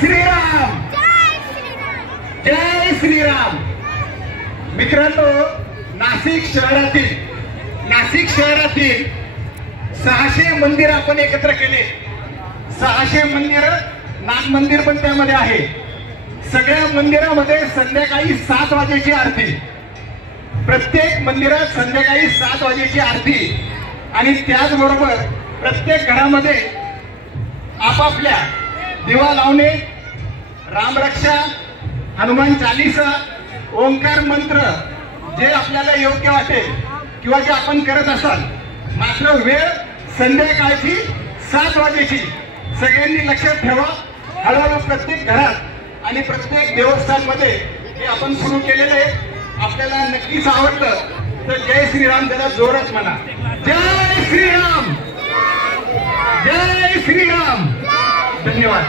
श्रीराम, जय श्रीराम. मित्रांनो, नाशिक शहरातील 600 मंदिर आपण एकत्र केले. 600 मंदिर, नाग मंदिर पण त्यामध्ये आहे. सगळ्या मंदिरामध्ये संध्याकाळी 7 वाजेची आरती. प्रत्येक मंदिरात संध्याकाळी 7 वाजेची आरती. आणि त्याचबरोबर प्रत्येक घरामध्ये आपापल्या दिवा लावणे, रामरक्षा, हनुमान चालीसा, ओंकार मंत्र जे आपल्याला योग्य वाटेल किंवा जे आपण करत असाल. मात्र वेळ संध्याकाळची 7 वाजेची. सगळ्यांनी लक्षात ठेवा. हळूहळू प्रत्येक घरात आणि प्रत्येक देवस्थानमध्ये हे आपण सुरू केलेले. आपल्याला नक्कीच आवडलं तर जय श्रीराम जरा जोरात म्हणा. जय श्रीराम, जय श्रीराम. धन्यवाद.